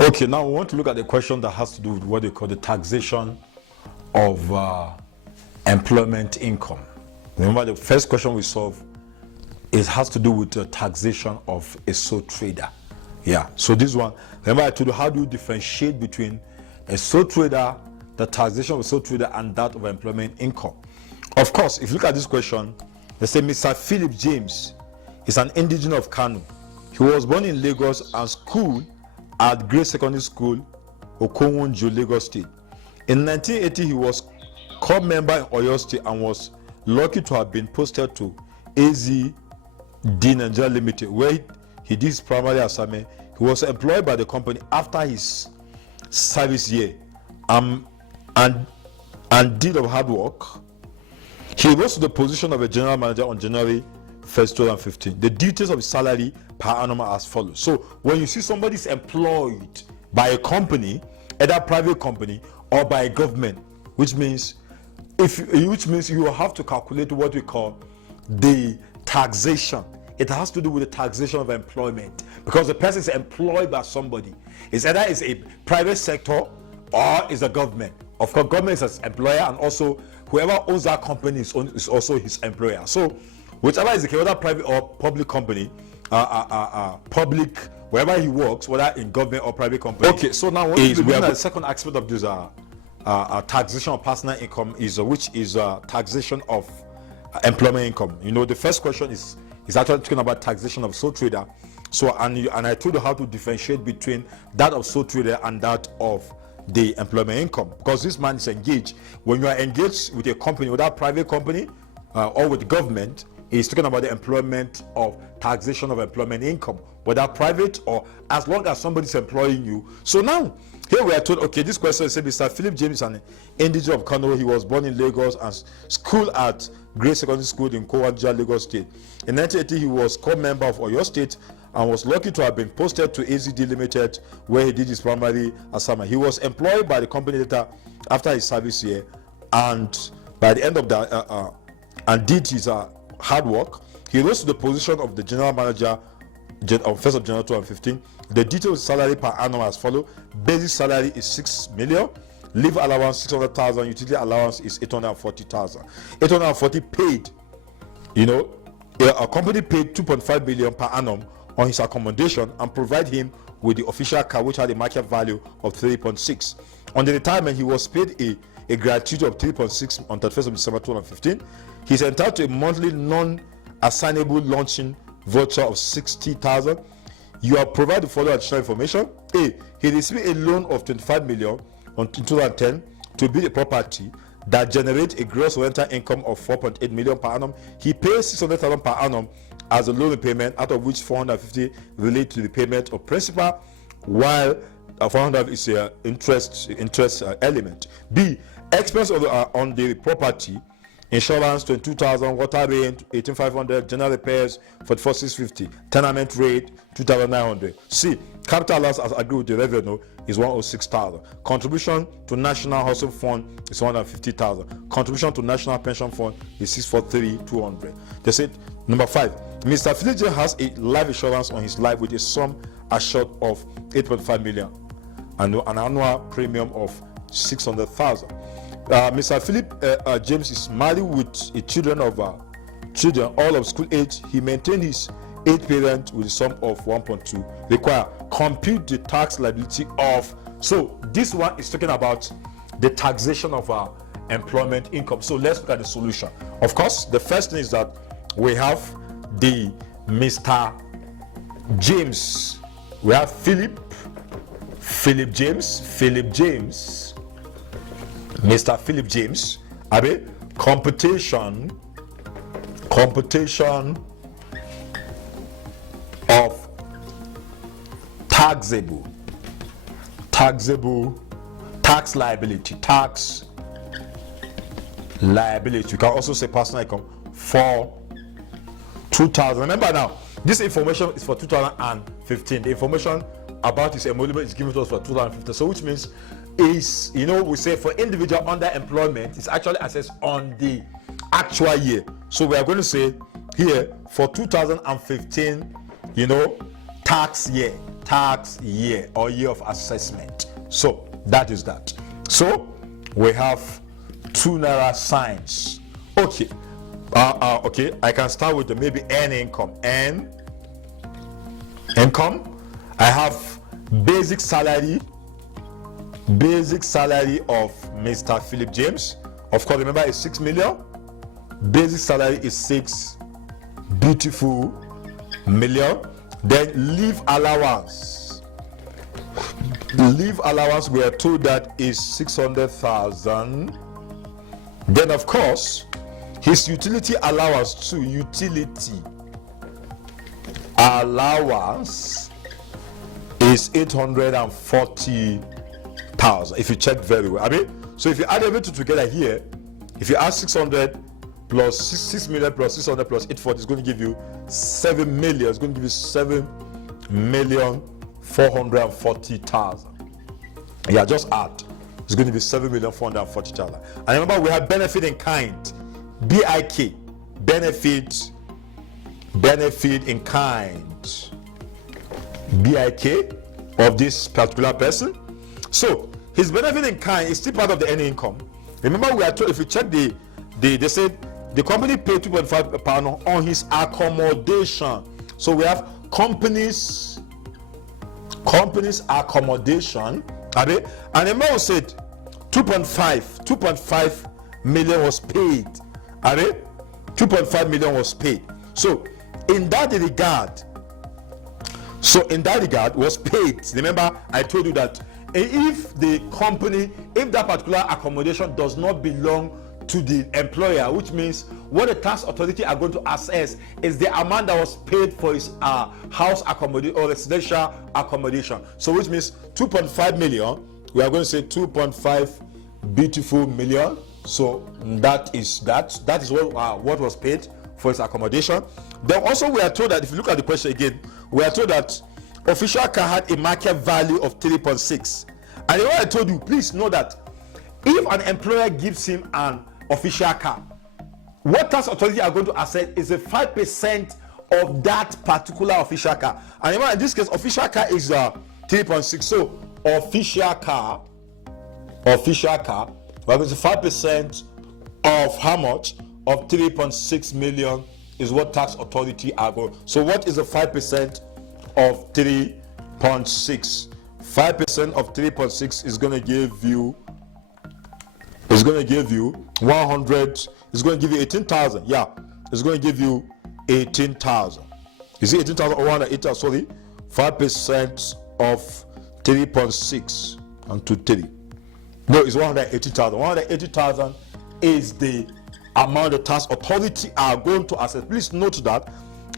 Okay, now we want to look at the question that has to do with what they call the taxation of employment income. Remember, the first question we solved, it has to do with the taxation of a sole trader. Yeah, so this one, remember I told you, how do you differentiate between a sole trader, the taxation of a sole trader, and that of employment income? Of course, if you look at this question, they say Mr. Philip James is an indigenous of Kano. He was born in Lagos and schooled at Grade Secondary School, Okonjo, Lagos State. In 1980, he was core member in Oyo State and was lucky to have been posted to AZD Nigeria Limited, where he did his primary assignment. He was employed by the company after his service year and deed of hard work. He rose to the position of a general manager on January 1st, 2015. The details of his salary per annum are as follows. So when you see somebody is employed by a company, either private company or by a government, which means you have to calculate what we call the taxation. It has to do with the taxation of employment, because the person is employed by somebody. It's either is a private sector or is a government. Of course, government is an employer, and also whoever owns that company is also his employer. So whichever is the case, whether private or public company, public, wherever he works, whether in government or private company. Okay, so now the second aspect of this taxation of personal income is which is taxation of employment income. You know, the first question is actually talking about taxation of sole trader. So and I told you how to differentiate between that of sole trader and that of the employment income, because this man is engaged. When you are engaged with a company, whether private company or with government, he's talking about the employment of taxation of employment income, whether private or as long as somebody's employing you. So now here we are told, okay, this question says Mr. Philip James is an indigenous of Kano. He was born in Lagos and schooled at Grade Secondary School in Okonjo, Lagos State. In 1980, he was core member of Oyo State and was lucky to have been posted to AZD Limited, where he did his primary assignment. He was employed by the company later after his service year, and by the end of that, and did his hard work. He rose to the position of the general manager on 1st of January 2015. The detailed salary per annum as follows. Basic salary is 6 million. Leave allowance 600,000. Utility allowance is 840,000. 840 paid. You know, a company paid 2.5 million per annum on his accommodation and provide him with the official car, which had a market value of 3.6. On the retirement, he was paid a gratuity of 3.6 on 31st of December 2015. He's entitled to a monthly non-assignable launching voucher of 60,000. You are provided the following additional information. A. He received a loan of 25 million in 2010 to build a property that generates a gross rental income of 4.8 million per annum. He pays 600,000 per annum as a loan repayment, out of which 450 relate to the payment of principal, while 400 is an interest element. B. Expense on the property: insurance 22,000, water rate 18,500, general repairs 44,650, tenement rate 2,900. C. Capital allowance as agreed with the revenue is 106,000. Contribution to National Housing Fund is 150,000. Contribution to National Pension Fund is 643,200. They said number 5. Mr. Philip James has a life insurance on his life with a sum assured of 8.5 million and an annual premium of 600,000. Mr. Philip James is married with children all of school age. He maintained his 8 parents with a sum of 1.2. Require compute the tax liability of. So this one is talking about the taxation of our employment income. So let's look at the solution. Of course, the first thing is that we have the Mr. James. We have Philip James, Mr. Philip James. Computation of tax liability. You can also say personal income for 2000. Remember now, this information is for 2015. The information about his emolument is given to us for 2015. So which means is, we say for individual underemployment, it's actually assessed on the actual year. So we are going to say here for 2015, tax year. tax year or year of assessment. So that is that. So we have 2 naira signs. Okay. Okay, I can start with the maybe N income. N income. I have basic salary of Mr. Philip James. Of course, remember it's 6 million. Basic salary is 6 beautiful million. Then leave allowance. Leave allowance, we are told that is 600,000. Then of course, his utility allowance too. Utility allowance is 840,000. If you check very well, I mean, so if you add everything together here, if you add 600 plus 6 million plus 600 plus 840, it's going to give you 7 million. It's going to give you 7,440,000. Yeah, just add. It's going to be 7,440,000. And remember, we have benefit in kind. BIK, benefit in kind. BIK of this particular person. So his benefit in kind is still part of the earning income. Remember, we are told, if you check they said the company paid 2.5 per annum on his accommodation. So we have companies accommodation. And remember, we said 2.5 million was paid. 2.5 million was paid. So in that regard was paid. Remember, I told you that if that particular accommodation does not belong to the employer, which means what the tax authority are going to assess is the amount that was paid for his house accommodation or residential accommodation. So which means 2.5 million, we are going to say 2.5 beautiful million. So that is what was paid for his accommodation. Then also we are told that, if you look at the question again, we are told that official car had a market value of 3.6. And what I told you, please know that if an employer gives him an official car, what tax authority are going to assess is a 5% of that particular official car. And remember, in this case, official car is 3.6. So official car, we're going to 5% of how much? Of 3.6 million is what tax authority are going. So what is the 5% of 3.6? 5% of 3.6 is going to give you 100. It's going to give you 18,000. Yeah, it's going to give you 18,000. Is it 18,000 or 180,000? Sorry, 5% of 3.6 and 3. No, it's 180,000. 180,000 is the amount the tax authority are going to assess. Please note that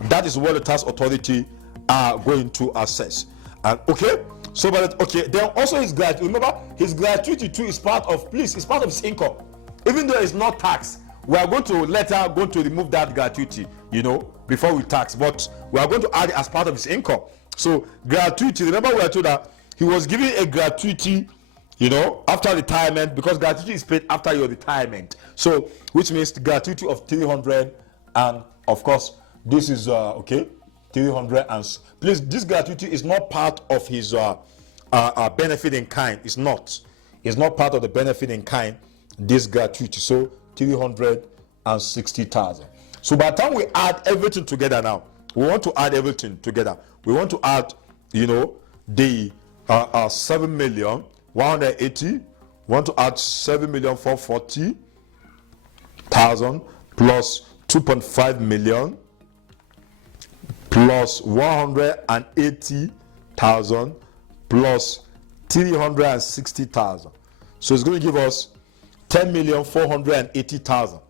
that is what the tax authority are going to assess. And okay, so but okay, then also his gratuity. Remember, his gratuity too is part of his income. Even though it's not tax, we are going to remove that gratuity, before we tax, but we are going to add it as part of his income. So gratuity, remember, we are told that he was given a gratuity, after retirement, because gratuity is paid after your retirement. So which means the gratuity of 300, and of course this is 300, and please, this gratuity is not part of his benefit in kind. It's not part of the benefit in kind, this gratuity. So 360,000. So by the time we add everything together now, we want to add everything together. We want to add, the 7,180,000. Want to add 7,440,000 plus 2.5 million plus 180,000 plus 360,000. So it's going to give us 10,480,000.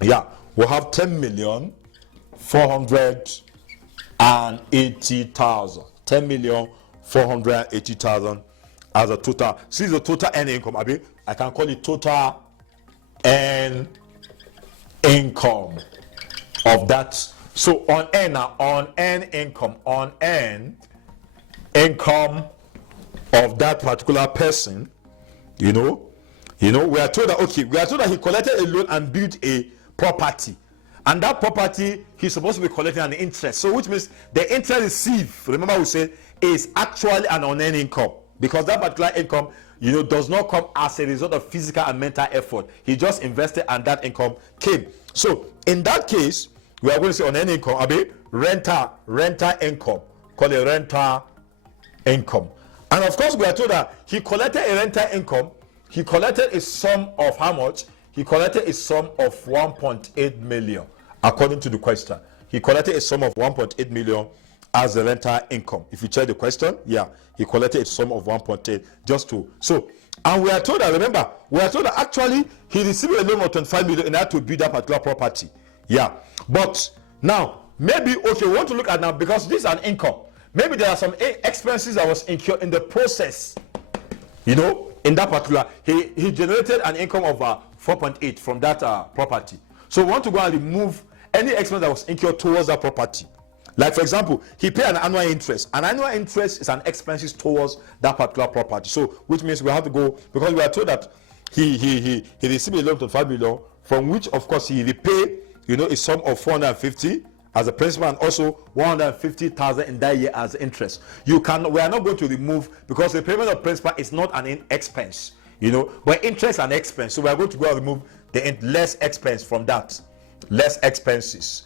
Yeah, we'll have 10,480,000. 10,480,000 as a total. See the total earned income. I can call it total earned income of that. So on earned income of that particular person, we are told that he collected a loan and built a property, and that property he's supposed to be collecting an interest. So which means the interest received, remember we said, is actually an unearned income, because that particular income, does not come as a result of physical and mental effort. He just invested and that income came. So in that case, we are going to say unearned income, rental income, call it rental income. And of course, we are told that he collected a rental income. He collected a sum of how much? He collected a sum of 1.8 million, according to the question. He collected a sum of 1.8 million as a rental income. If you check the question, yeah, he collected a sum of 1.8 just to. So, and we are told that, remember, we are told that actually he received a loan of 25 million in order to build that particular property. Yeah, but now maybe, okay, we want to look at now, because this is an income. Maybe there are some expenses that was incurred in the process. In that particular, he generated an income of 4.8 from that property. So we want to go and remove any expense that was incurred towards that property. Like, for example, he paid an annual interest. An annual interest is an expenses towards that particular property. So, which means we have to go, because we are told that he received a loan of 5 million, from which, of course, he repaid, a sum of 450 as a principal, and also 150,000 in that year as interest. We are not going to remove, because the payment of principal is not an expense, but interest and expense. So we are going to go and remove the less expense from that, less expenses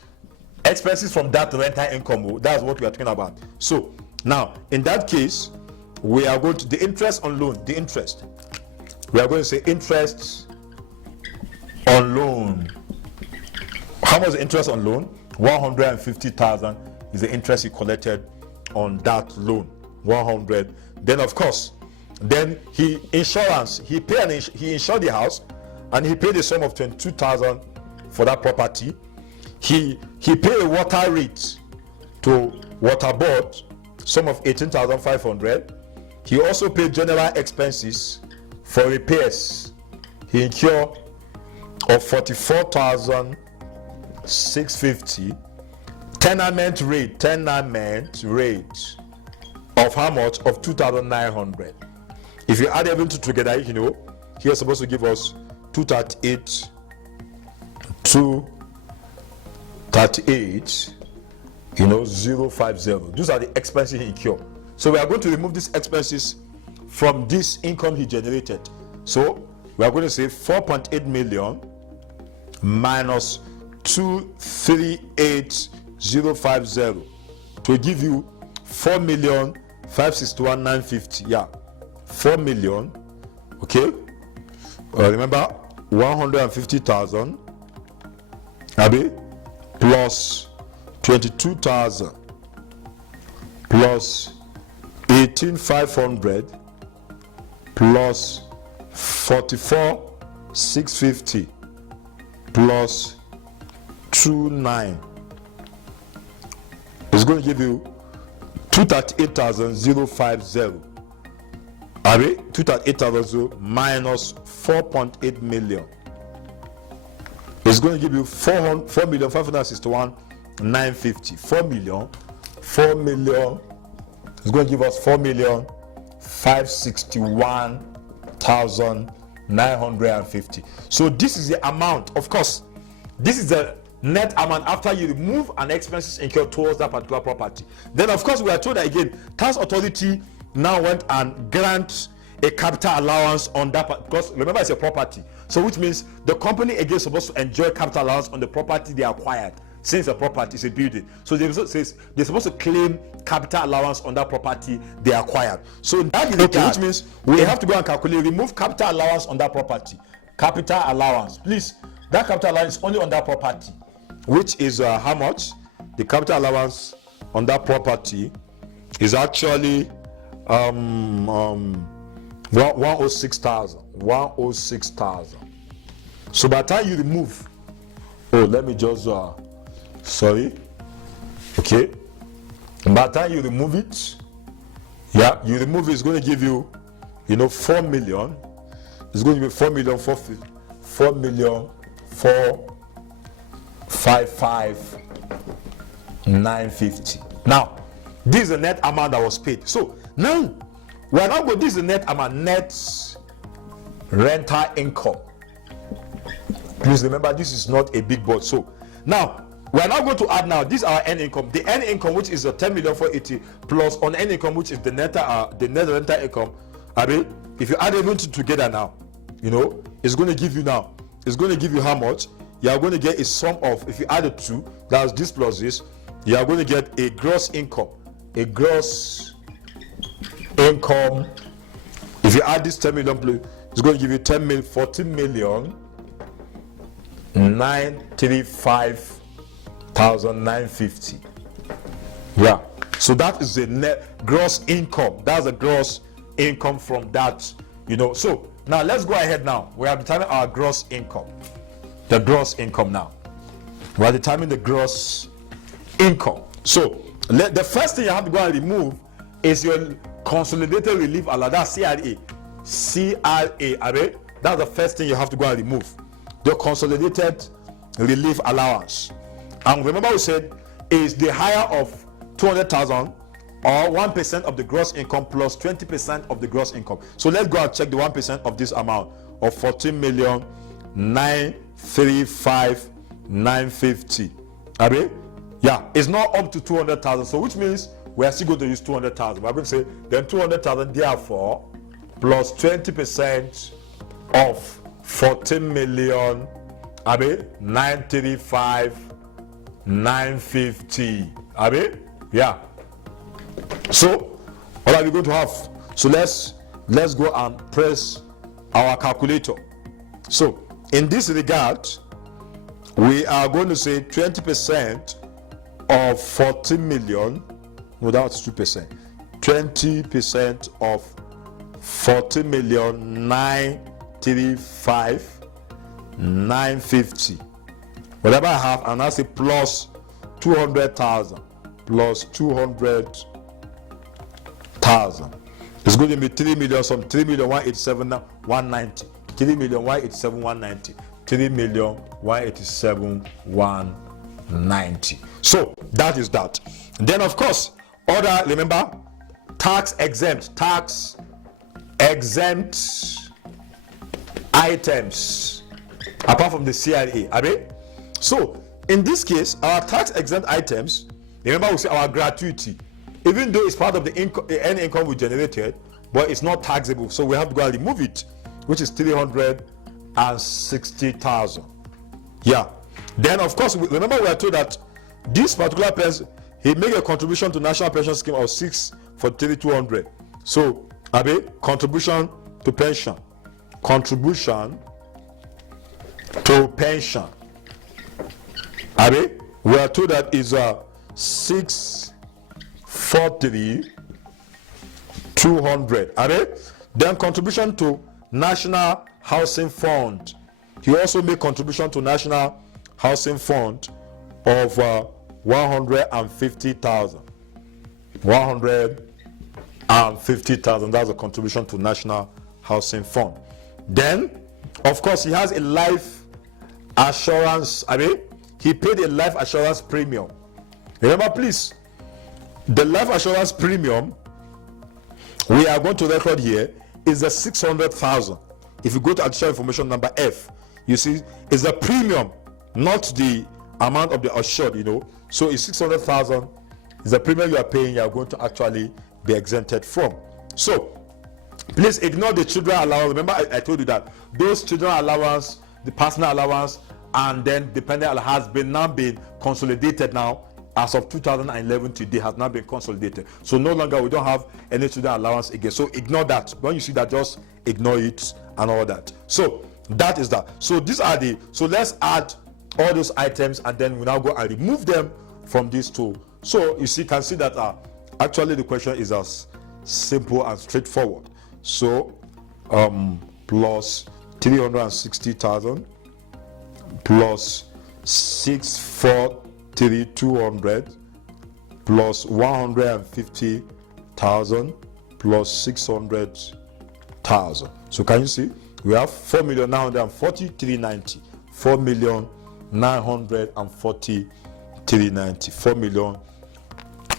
from that rental income. That's what we are talking about. So now, in that case, we are going to the interest on loan. The interest, we are going to say interest on loan. How much is the interest on loan? 150,000 is the interest he collected on that loan. 100. Then of course, then he insured the house, and he paid a sum of 22,000 for that property. He paid a water rate to water board, sum of 18,500. He also paid general expenses for repairs. He incurred of 44,650. Tenant rate of how much? Of 2,900. If you add everything together, he is supposed to give us 238, 050. Those are the expenses he incurred. So we are going to remove these expenses from this income he generated. So we are going to say 4.8 million minus 238,050 to give you 4,561,950. Yeah, 4 million. Okay. Remember, 150,000. Abi, plus 22,000 plus 18,500 plus 44,650 plus 29 is going to give you 238,050. Abi, 238,000 minus 4.8 million. It's going to give you 4,561,950. 4 million. It's going to give us 4,561,950. So this is the amount. Of course, this is the net amount after you remove an expenses incurred towards that particular property. Then, of course, we are told that again, tax authority now went and grant a capital allowance on that, because remember, it's a property. So which means the company again is supposed to enjoy capital allowance on the property they acquired, since the property is a building. So they're supposed to claim capital allowance on that property they acquired. So that is okay, which means we have to go and calculate, remove capital allowance on that property. Capital allowance, please. That capital allowance is only on that property, which is how much? The capital allowance on that property is actually 106,000. 106,000. So by the time you remove, let me just okay. By the time you remove it, you remove it, it's going to give you 4 million. It's going to be 4,455,950. Now, this is the net amount that was paid. So now we are not going. This is the net amount, net rental income. Please remember, this is not a big board. So now we are now going to add now. This is our earned income. The earned income, which is the 10 million 480 plus on earned income, which is the net rental income. I mean, if you add everything together now, you know, it's going to give you now. It's going to give you how much? You are going to get a sum of, if you add the two, that's this plus this, you are going to get a gross income. A gross income. If you add this 10 million, it's going to give you 14 million 935,950. Yeah. So that is the net gross income. That's the gross income from that, you know. So now let's go ahead now. We have determined our gross income. The gross income now. We are determining the gross income. So the first thing you have to go and remove is your consolidated relief allowance. That's CRA. CRA. That's the first thing you have to go and remove. The consolidated relief allowance. And remember we said is the higher of 200,000 or 1% of the gross income plus 20% of the gross income. So let's go and check the 1% of this amount of 14,935,950. Abi? Yeah, it's not up to 200,000. So which means we are still going to use 200,000. We're going to say then 200,000 therefore plus 20% of 14 million, Abi, 935,950. Abi? Yeah. So what are we going to have? So let's go and press our calculator. So in this regard, we are going to say 20% of 14 million. No, that's 2%. 20% of 14 million 935,950. Whatever I have, and I say plus 200,000. Plus 200,000. It's going to be 3 million, some 3,187,190. 3,187,190. 3,187,190. So that is that. Then of course, other, remember, tax exempt items apart from the CRA. So in this case, our tax exempt items, remember we say our gratuity, even though it's part of the earned income we generated, but it's not taxable, so we have to go and remove it, which is 360,000. Yeah. Then of course, remember we are told that this particular person, he made a contribution to national pension scheme of 643,200. So contribution to pension. Contribution to pension. We are told that is 643,200. Then contribution to National Housing Fund. He also made contribution to National Housing Fund of 150,000. 150,000. That's a contribution to National Housing Fund. Then, of course, he has a life assurance. He paid a life assurance premium. Remember, please, the life assurance premium we are going to record here is the 600,000. If you go to additional information number F, you see it's the premium, not the amount of the assured, you know. So it's 600,000 is the premium you are paying, you are going to actually be exempted from. So please ignore the children allowance. Remember I told you that those children allowance, the personal allowance, and then dependent allowance has been now been consolidated now. As of 2011 today has now been consolidated. So no longer we don't have any children allowance again. So ignore that. When you see that, just ignore it and all that. So that is that. So these are the, so let's add all those items and then we now go and remove them from this tool. So you see, can see that actually the question is as simple and straightforward. So plus 360,000 plus 643,200 plus 150,000 plus 600,000. So can you see we have 4,943,90. 4,943,90.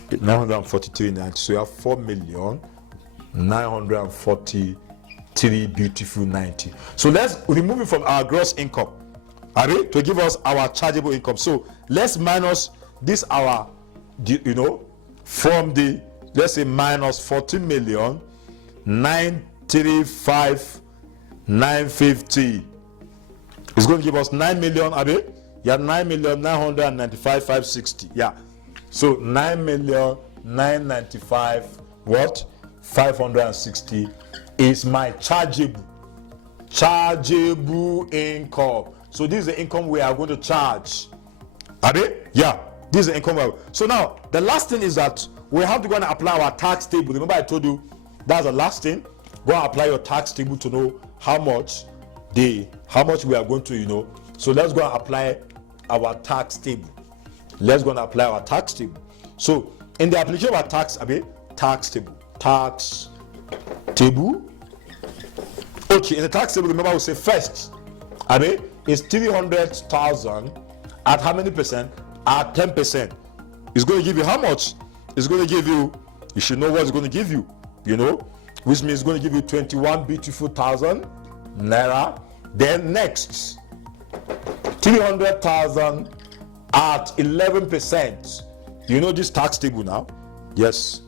4,943,90. So you have 4,943 beautiful 90. So let's remove it from our gross income. Abi, to give us our chargeable income. So let's minus this our, from the, let's say minus 14,935,950. It's going to give us 9 million, Abi. Yeah, 9,995,560. Yeah. So 9,995,000 what? 560 is my chargeable income. So this is the income we are going to charge. Abi? Yeah. This is the income. So now the last thing is that we have to go and apply our tax table. Remember I told you that's the last thing. Go and apply your tax table to know how much we are going to, So let's go and apply our tax table. Let's go and apply our tax table. So in the application of our tax table. Okay, in the tax table, remember we say first, is 300,000 at how many percent? At 10%. It's going to give you how much? It's going to give you, you should know what it's going to give you, which means it's going to give you 21 beautiful thousand naira. Then next, 300,000 at 11%. You know this tax table now? Yes.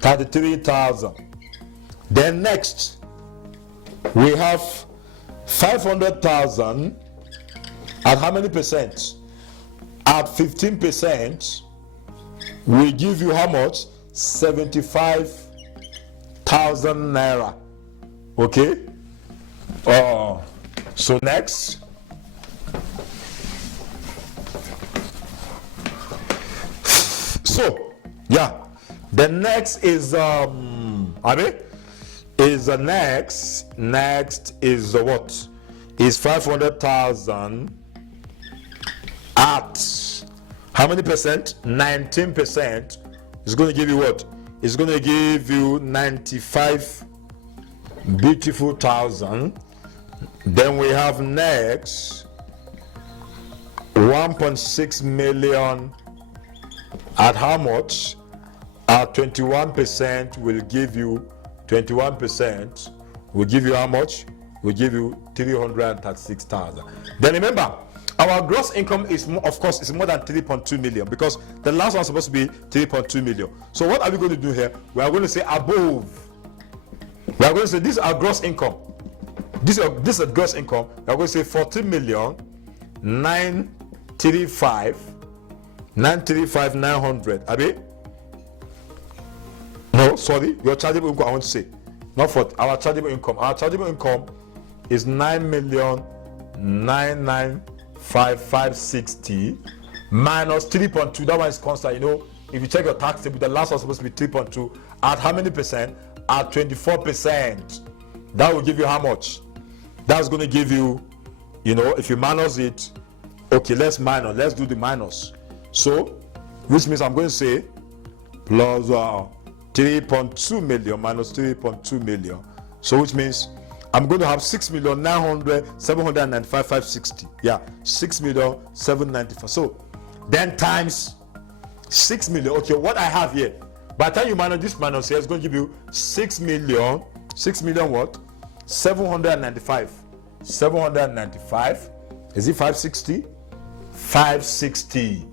33,000. Then next, we have 500,000 at how many percent? At 15%, we give you how much? 75,000 naira. Okay? So next, the next is next is what? Is 500,000 at how many percent? 19%. It's going to give you what? It's going to give you 95 beautiful thousand. Then we have next 1.6 million at how much? At 21% will give you 21% will give you how much? Will give you 336,000. Then remember, our gross income is more, of course, is more than 3.2 million because the last one is supposed to be 3.2 million. So what are we going to do here? We are going to say above. We are going to say this is our gross income. This is gross income. We are going to say 14,935,900. Abi? No, sorry, your chargeable income. I want to say, not for our chargeable income. Our chargeable income is 9,995,560 minus 3.2. That one is constant. If you check your tax table, the last one is supposed to be 3.2. At how many percent? At 24%. That will give you how much? That's going to give you, if you minus it. Okay, let's do the minus. So, which means I'm going to say plus 3.2 million minus 3.2 million. So which means I'm going to have 6,795,560. Yeah, 6,795,000. So then times 6 million. Okay, what I have here, by the time you minus this minus here, it's going to give you 6 million what? 795. 795. Is it 560? 560.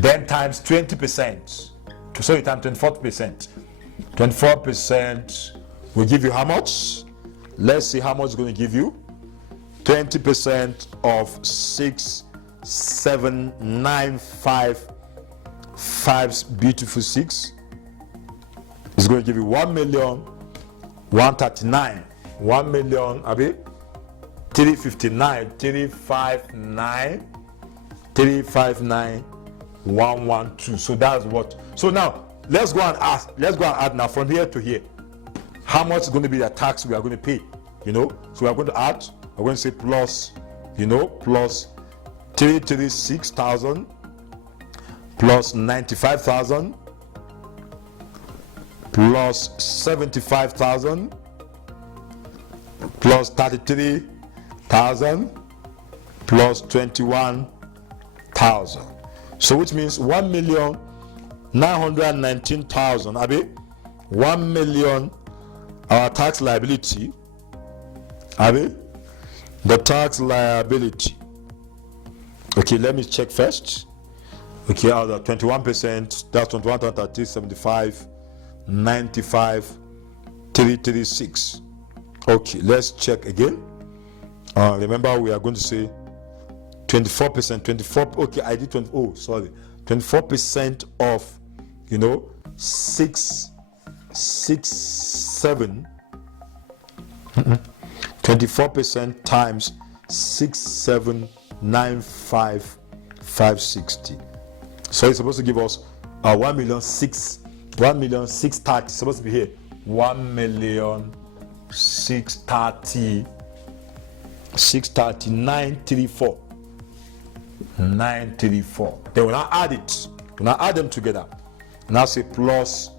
Then times 20%. So you times 24%. 24% will give you how much? Let's see how much it's going to give you. 20% of 6,795,5 beautiful 6 is going to give you 1,139,000. 359,112. So that's what. So now let's go and add now from here to here. How much is going to be the tax we are going to pay? So we are going to add. We're going to say plus, plus 336,000 plus 95,000 plus 75,000 plus 33,000 plus 21,000. So which means 1,919,000. Abi, 1 million our tax liability. Abi, the tax liability Okay, let me check first. Okay, out of 21%, that's 21, 33, 75, 95, 336. Okay, let's check again. Remember, we are going to say 24%, 24. Okay, I did 20. Oh, sorry, 24% of, 667. 24% times 6795560. So it's supposed to give us 1,630,000. It's supposed to be here 1,630,934. 934. Then we'll now add it. We'll now add them together. Now say plus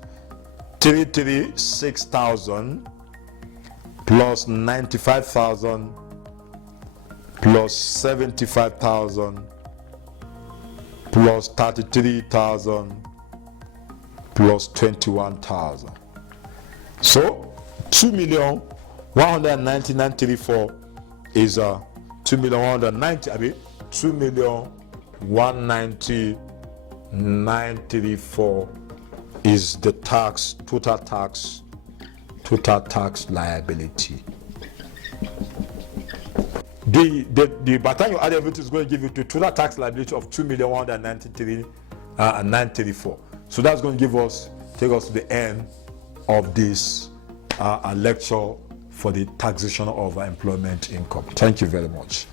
336,000 plus 95,000 plus 75,000 plus 33,000 plus 21,000. So 2,199,34 is 2,190. I mean 2,190,934 is the total tax liability. By the time you add everything, is going to give you the total tax liability of 2,193,934. So that's going to take us to the end of this lecture for the taxation of employment income. Thank you very much.